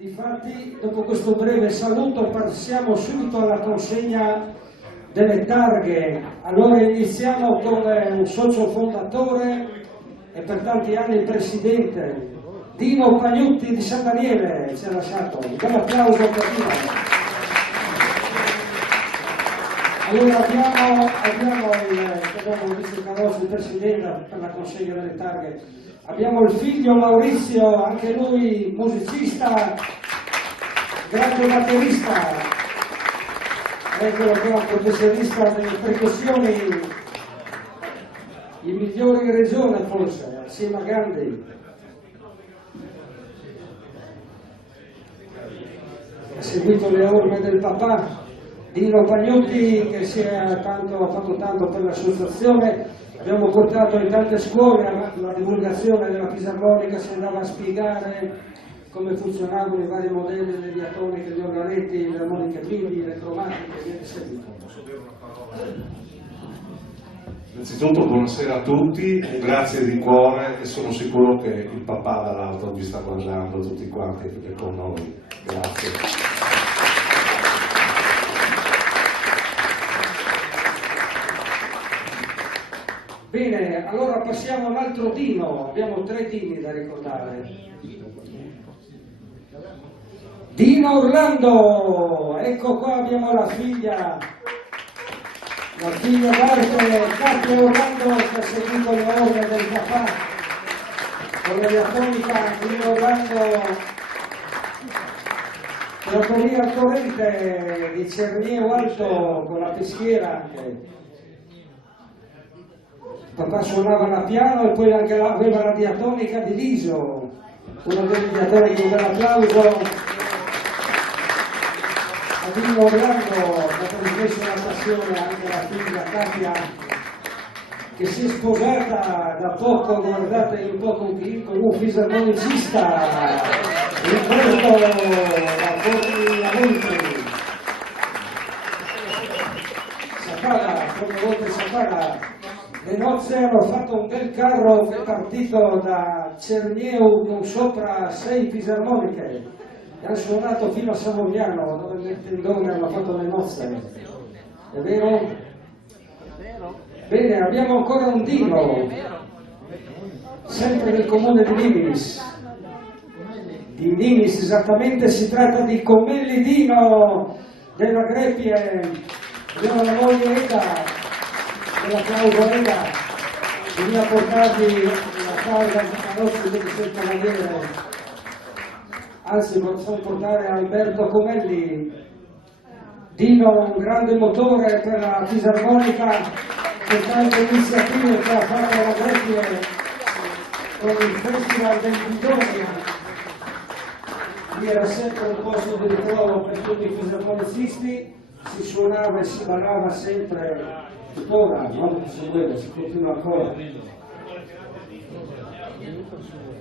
Difatti, dopo questo breve saluto, passiamo subito alla consegna delle targhe. Allora iniziamo con un socio fondatore e per tanti anni presidente, Dino Pagnutti di San Daniele, ci ha lasciato. Un bel applauso per Dino. Allora abbiamo il vice Carrozzi, il presidente per la consegna delle targhe. Abbiamo il figlio Maurizio, anche lui musicista, grande batterista, eccolo che è un professionista delle percussioni, i migliori in regione forse, assieme a Gandhi. Ha seguito le orme del papà, Dino Pagnutti, che ha fatto tanto per l'associazione. Abbiamo portato in tante scuole la divulgazione della fisarmonica, si andava a spiegare come funzionavano i vari modelli, le diatoniche, gli organetti, le armoniche bimbi, le cromatiche e via di seguito. Innanzitutto buonasera a tutti, un grazie di cuore e sono sicuro che il papà dall'alto vi sta guardando tutti quanti perché con noi. Grazie. Bene, allora passiamo a un altro Dino, abbiamo 3 Dini da ricordare. Dino Orlando, ecco qua abbiamo la figlia d'arte, Katia Orlando, che ha seguito le orme del papà con la diatonica. Dino Orlando, trattoria al torrente di Cerniero Alto con la peschiera anche. Papà suonava la piano e poi anche aveva la diatonica di Liso, una delle diatoniche, un bel applauso a Dino Orlando, che ha trasmesso la passione anche alla figlia Katia, che si è sposata da poco, guardate un po' con un fisarmonicista, Roberto Sappada, come volte Sappada. Le nozze hanno fatto un bel carro che è partito da Cernieu con sopra 6 fisarmoniche e hanno suonato fino a Savogliano, dove nel tendone hanno fatto le nozze. È vero? Bene, abbiamo ancora un Dino, sempre nel comune di Nimis. Di Nimis esattamente, si tratta di Comelli Dino della Grepie. Abbiamo la moglie Eda, l'applauso a Eda, veniva a portarvi la targa di Carrozzi del suo cavaliere, anzi possiamo portare Alberto Comelli. Dino, un grande motore per la fisarmonica, per tante iniziative che ha fatto la Grepie con il Festival del Bidone. Lì era sempre un posto di ritrovo per tutti i fisarmonicisti, si suonava e si ballava sempre. Tuttora, no? Si continua ancora.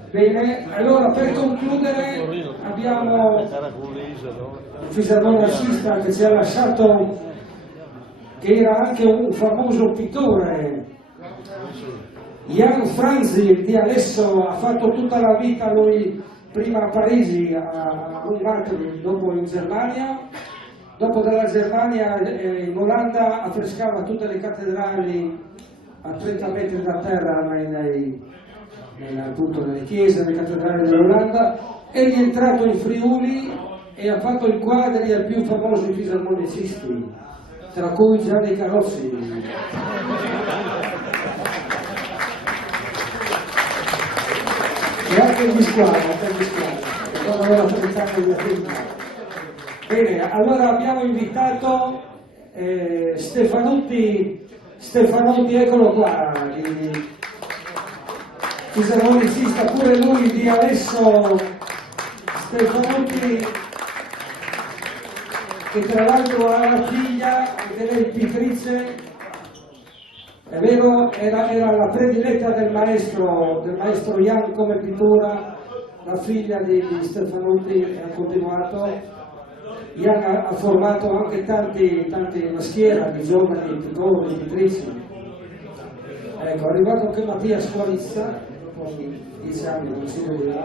Bene, allora per concludere abbiamo un fisarmonicista che ci ha lasciato, che era anche un famoso pittore, Jan Franzi di Alesso. Ha fatto tutta la vita lui, prima a Parigi, a Montmartre, dopo in Germania. Dopo dalla Germania in Olanda affrescava tutte le cattedrali a 30 metri da terra appunto nelle chiese, nelle cattedrali dell'Olanda. È rientrato in Friuli e ha fatto i quadri ai più famosi fisarmonicisti, tra cui Gianni Carrozzi. E anche il Visquano, che non aveva 30 anni di attività. Bene, allora abbiamo invitato Stefanutti, eccolo qua, fisarmonicista pure lui di Alesso. Stefanutti, che tra l'altro ha la figlia, anche lei pittrice, è vero, era la prediletta del maestro Jan come pittura, la figlia di Stefanutti, ha continuato. Jan ha formato anche una schiera di giovani pittori, pittrici. Ecco, è arrivato anche Mattia Squalizza, dopo 10 anni non si vedeva.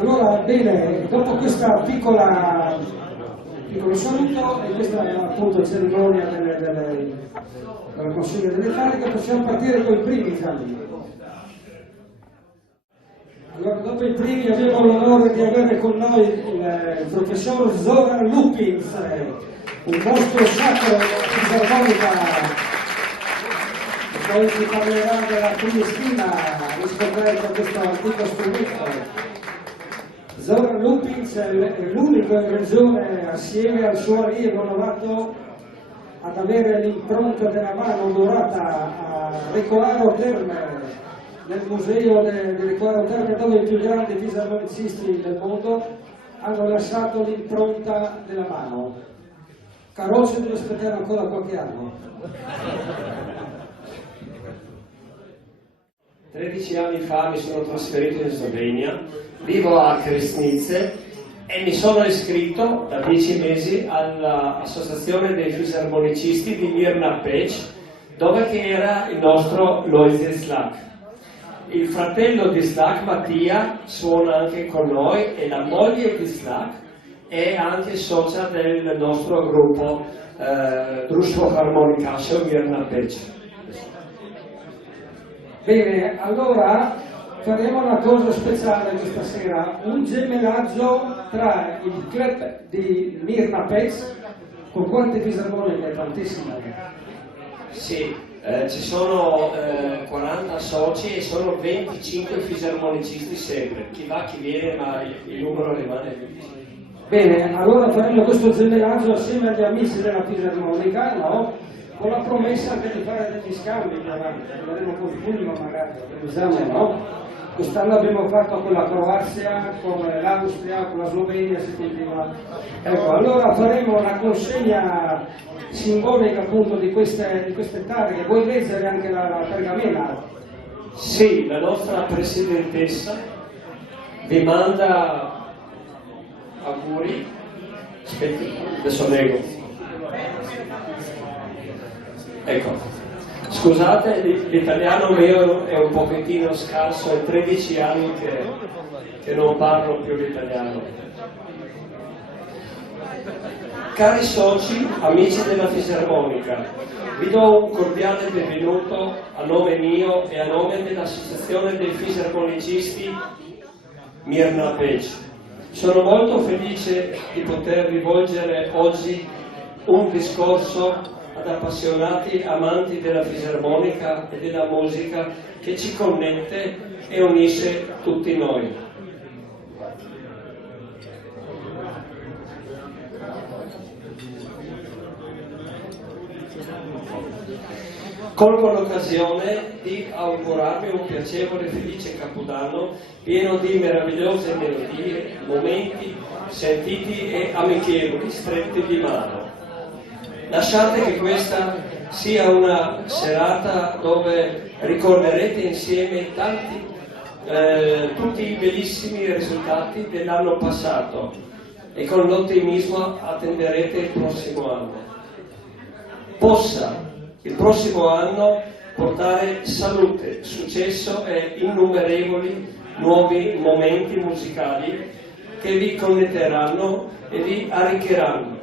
Allora, bene, dopo questa piccolo saluto e questa appunto cerimonia della consegna delle cariche, possiamo partire con i primi esami. Allora, dopo i primi abbiamo l'onore di avere con noi il professor Zoran Lupins, un mostro sacro della fisarmonica. Poi si parlerà della Triestina riscoperta questo antico strumento. Zoran Lupins è l'unico in regione, assieme al suo allievo novato, ad avere l'impronta della mano dorata a Recolaro Terme, nel museo di Recolaro Terme, dove i più grandi fisarmonicisti del mondo hanno lasciato l'impronta della mano. Carrozze deve aspettare ancora qualche anno. 13 anni fa mi sono trasferito in Slovenia, vivo a Kresnice e mi sono iscritto da 10 mesi all'associazione dei fisarmonicisti di Mirna Peć, dove che era il nostro Lojzir Slak. Il fratello di Slak, Mattia, suona anche con noi e la moglie di Slak è anche socia del nostro gruppo Društvo Harmonikaša Mirna Peć. Bene, allora faremo una cosa speciale questa sera, un gemellaggio tra il club di Mirna Peć, con quante fisarmoniche? Tantissime. Sì, ci sono 40 soci e sono 25 fisarmonicisti sempre, chi va chi viene, ma il numero rimane 25. Bene, allora faremo questo gemellaggio assieme agli amici della fisarmonica, no? Con la promessa anche di fare degli scambi, faremo col pugno magari, l'esame, no? Quest'anno abbiamo fatto con la Croazia, con l'Austria, con la Slovenia, si continua. Ecco, allora faremo una consegna simbolica appunto di queste targhe. Vuoi leggere anche la pergamena? Sì, la nostra presidentessa vi manda auguri. Aspetti, adesso leggo. Ecco, scusate, l'italiano mio è un pochettino scarso, è 13 anni che non parlo più l'italiano. Cari soci, amici della fisarmonica, vi do un cordiale benvenuto a nome mio e a nome dell'Associazione dei fisarmonicisti Mirna Peć. Sono molto felice di poter rivolgere oggi un discorso ad appassionati amanti della fisarmonica e della musica che ci connette e unisce tutti noi. Colgo l'occasione di augurarvi un piacevole e felice Capodanno pieno di meravigliose melodie, momenti sentiti e amichevoli, stretti di mano. Lasciate che questa sia una serata dove ricorderete insieme tutti i bellissimi risultati dell'anno passato e con l'ottimismo attenderete il prossimo anno. Possa il prossimo anno portare salute, successo e innumerevoli nuovi momenti musicali che vi connetteranno e vi arricchiranno.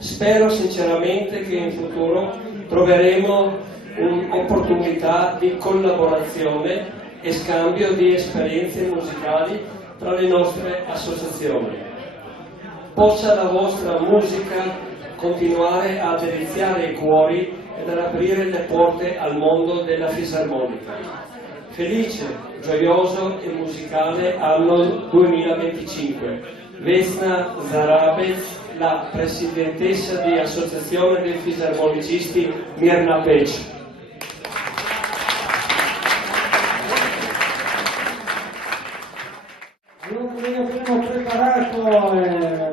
Spero sinceramente che in futuro troveremo un'opportunità di collaborazione e scambio di esperienze musicali tra le nostre associazioni. Possa la vostra musica continuare a deliziare i cuori ed ad aprire le porte al mondo della fisarmonica. Felice, gioioso e musicale anno 2025. Vesna Zarabec, la presidentessa di Associazione dei Fisarmonicisti Mirna Peć. Allora noi abbiamo preparato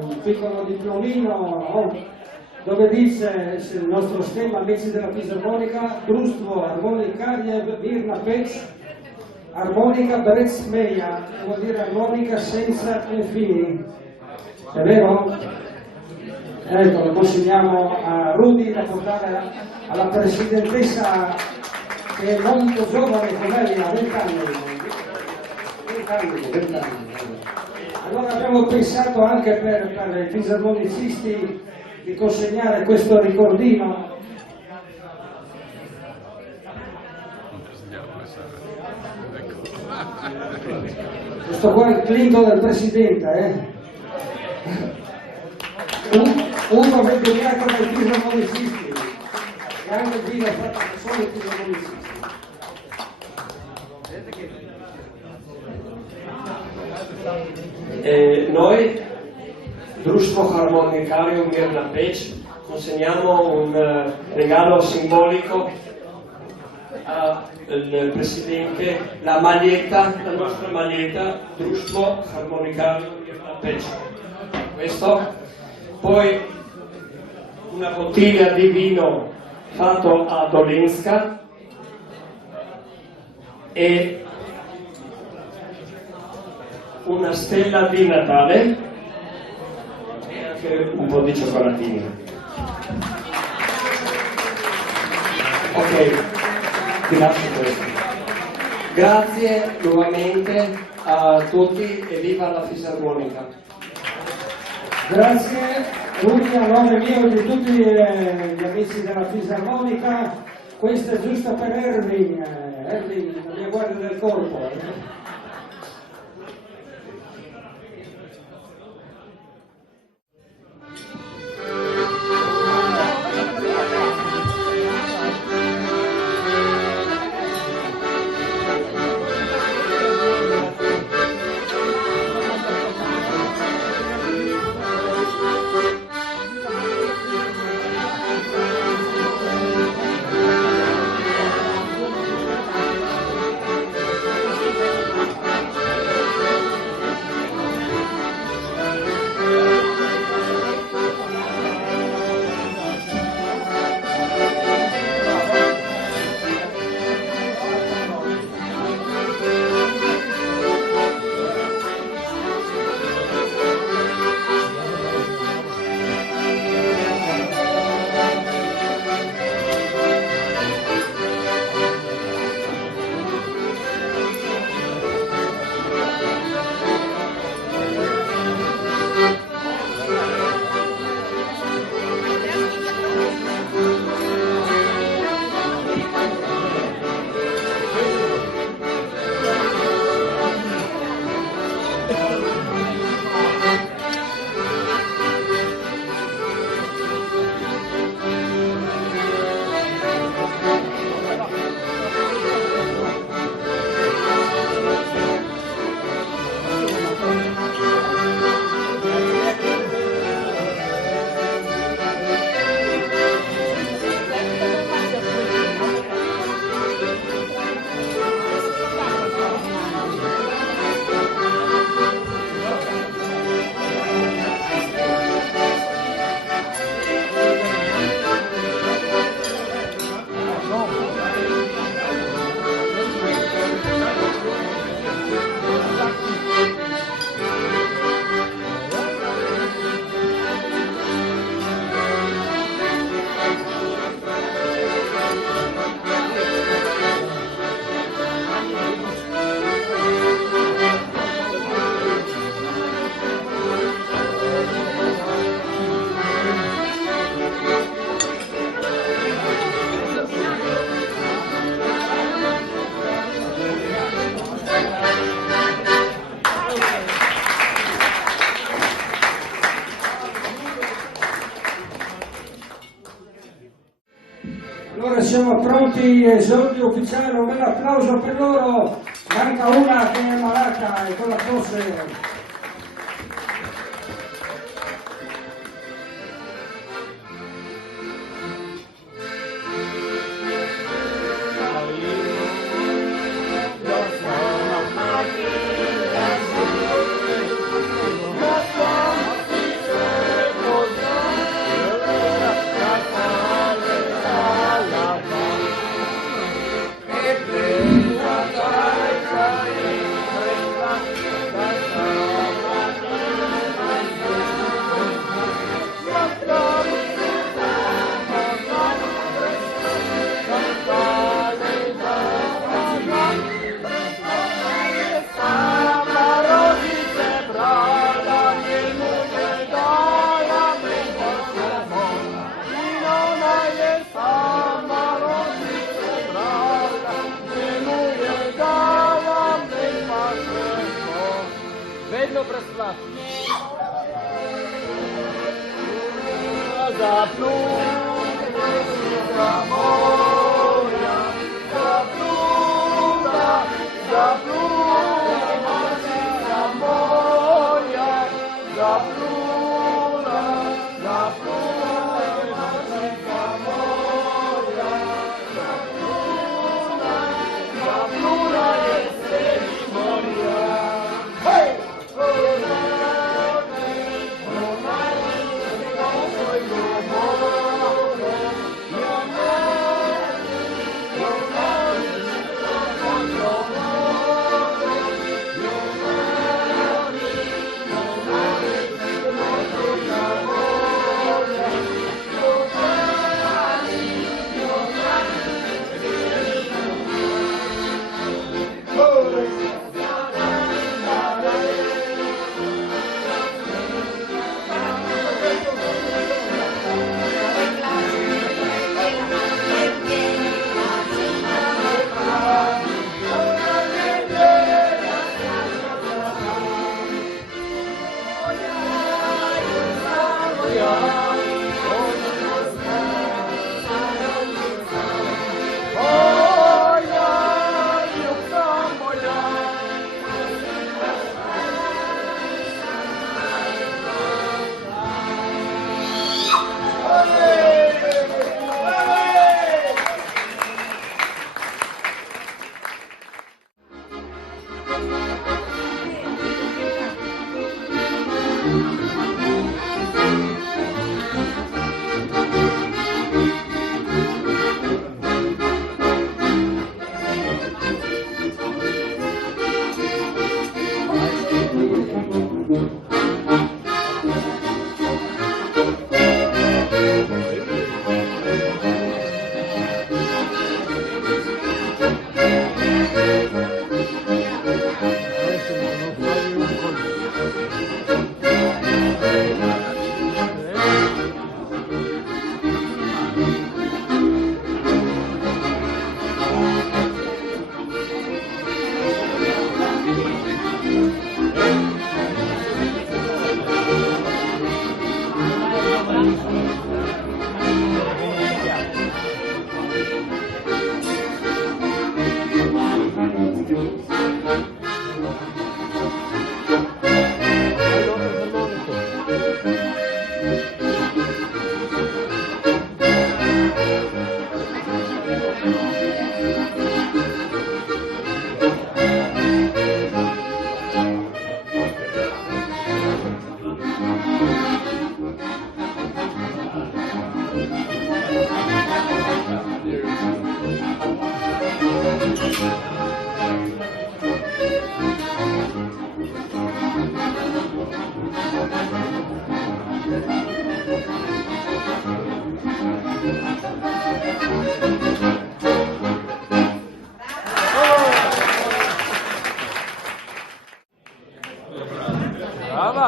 un piccolo diplomino, no? Dove dice il nostro stemma amici della fisarmonica, Društvo Harmonikarev Mirna Peć, armonica bez meja, vuol dire armonica senza confini. È vero? Ecco, lo consegniamo a Rudy da portare alla presidentessa che è molto giovane come lei, ha 20 anni. 20 anni. Allora abbiamo pensato anche per i fisarmonicisti di consegnare questo ricordino. Questo qua è il Clinton del Presidente, uno vendegnato dai fisarmonicisti e anche il vino fatto da solo i fisarmonicisti. Noi, Društvo Harmonikarium Mirna Peć, consegniamo un regalo simbolico al Presidente, la nostra maglietta, Društvo Harmonikarium Mirna Peć. Questo, poi una bottiglia di vino fatto a Dolinska e una stella di Natale e anche un po' di cioccolatini. Ok, ti lascio questo. Grazie nuovamente a tutti e viva la fisarmonica. Grazie tutti a nome mio e di tutti gli amici della fisarmonica. Questo è giusto per Erwin, la mia guardia del corpo. Allora siamo pronti, esordio ufficiale, un bel applauso per loro, manca una che è malata e con la tosse.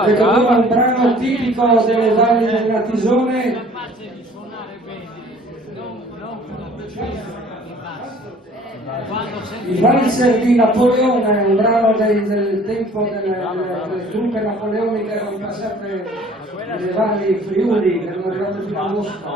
Ecco ora un brano tipico delle valli della Tisone. Il valzer di Napoleone, un brano del tempo delle truppe napoleoniche che erano passate nelle valli Friuli, che erano arrivate fino a Mosca.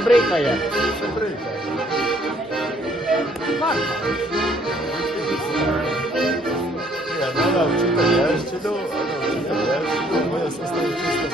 Break ya, break. Ja, nadal čita Jerščinu, moja sestra je čista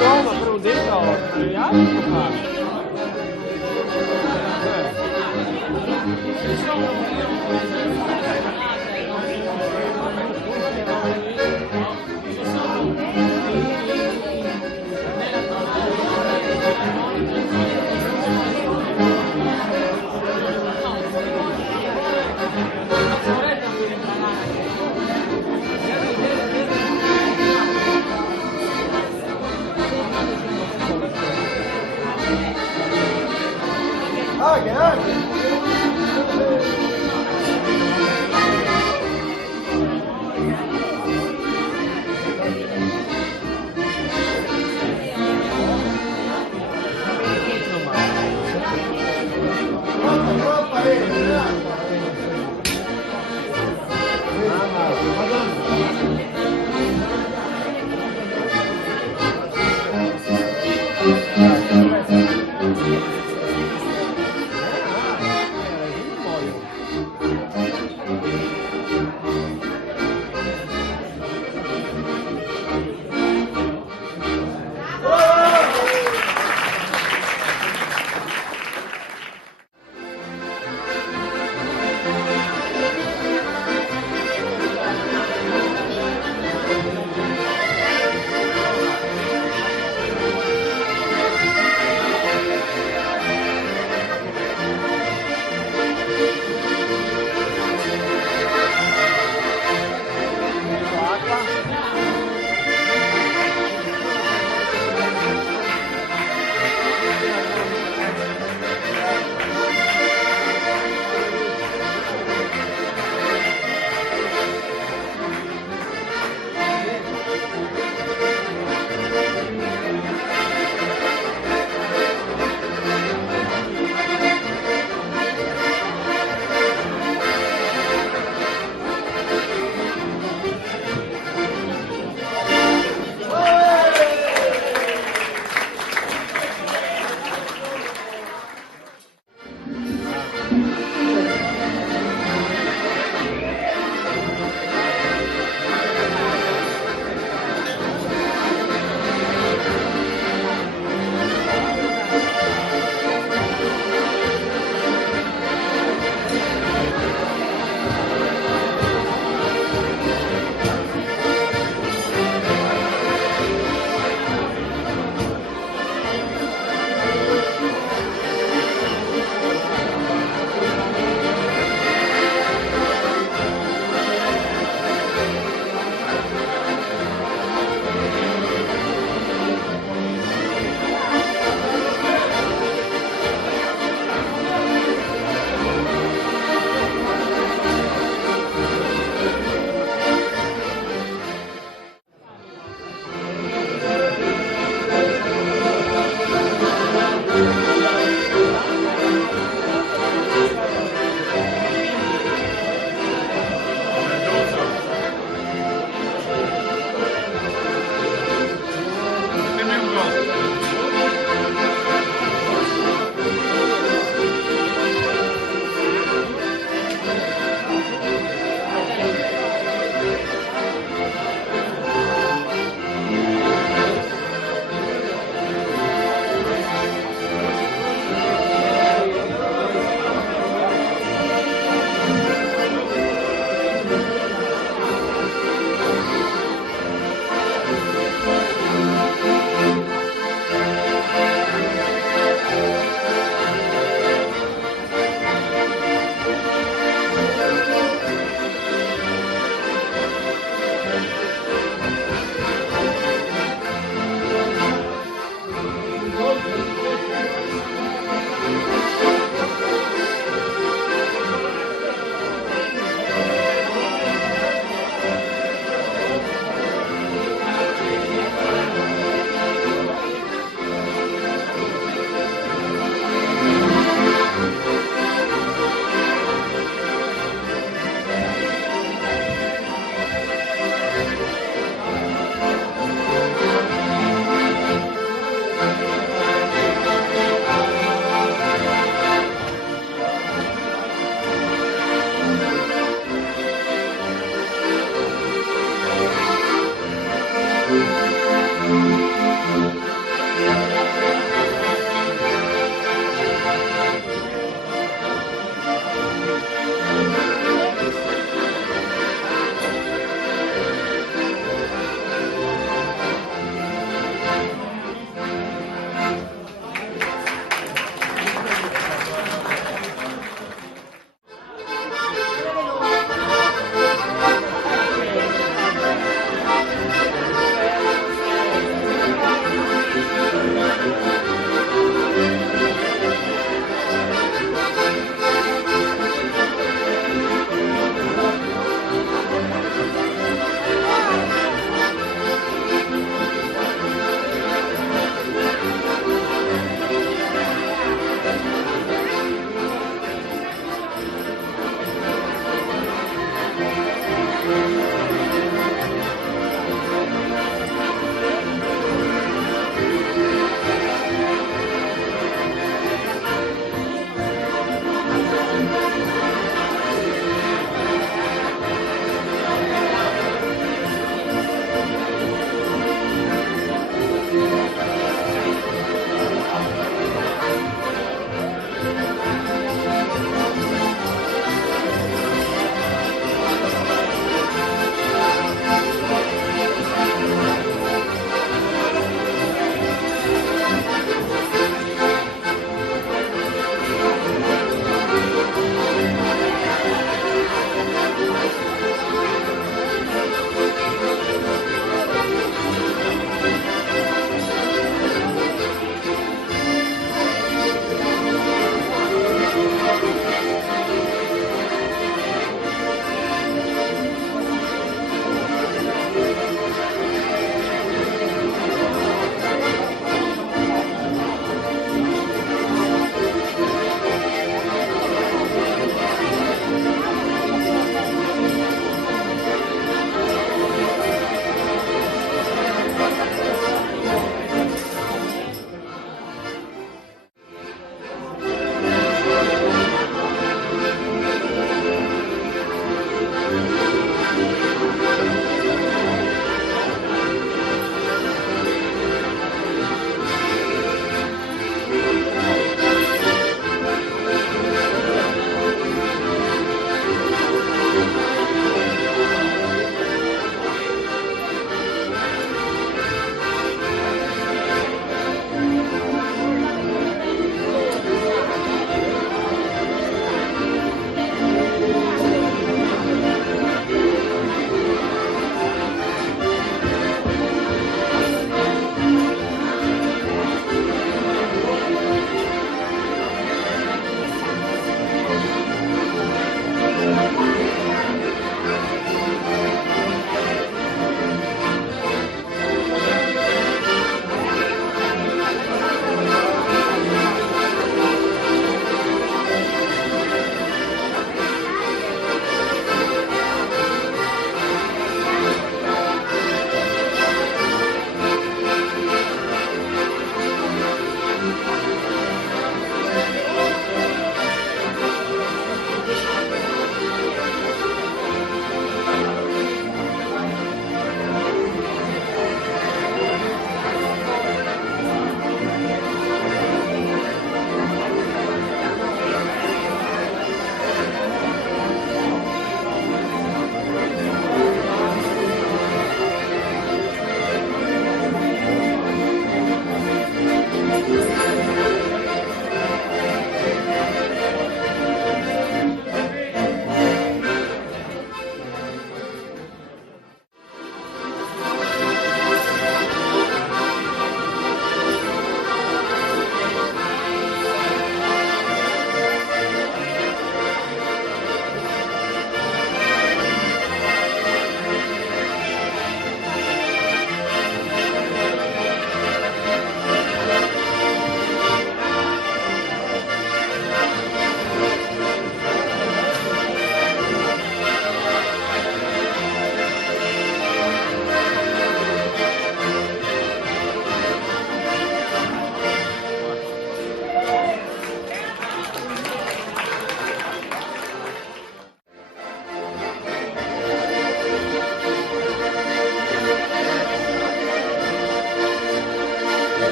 No, ma te l'ho detto, gli altri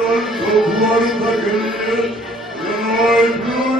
tanto fuori da che non hai più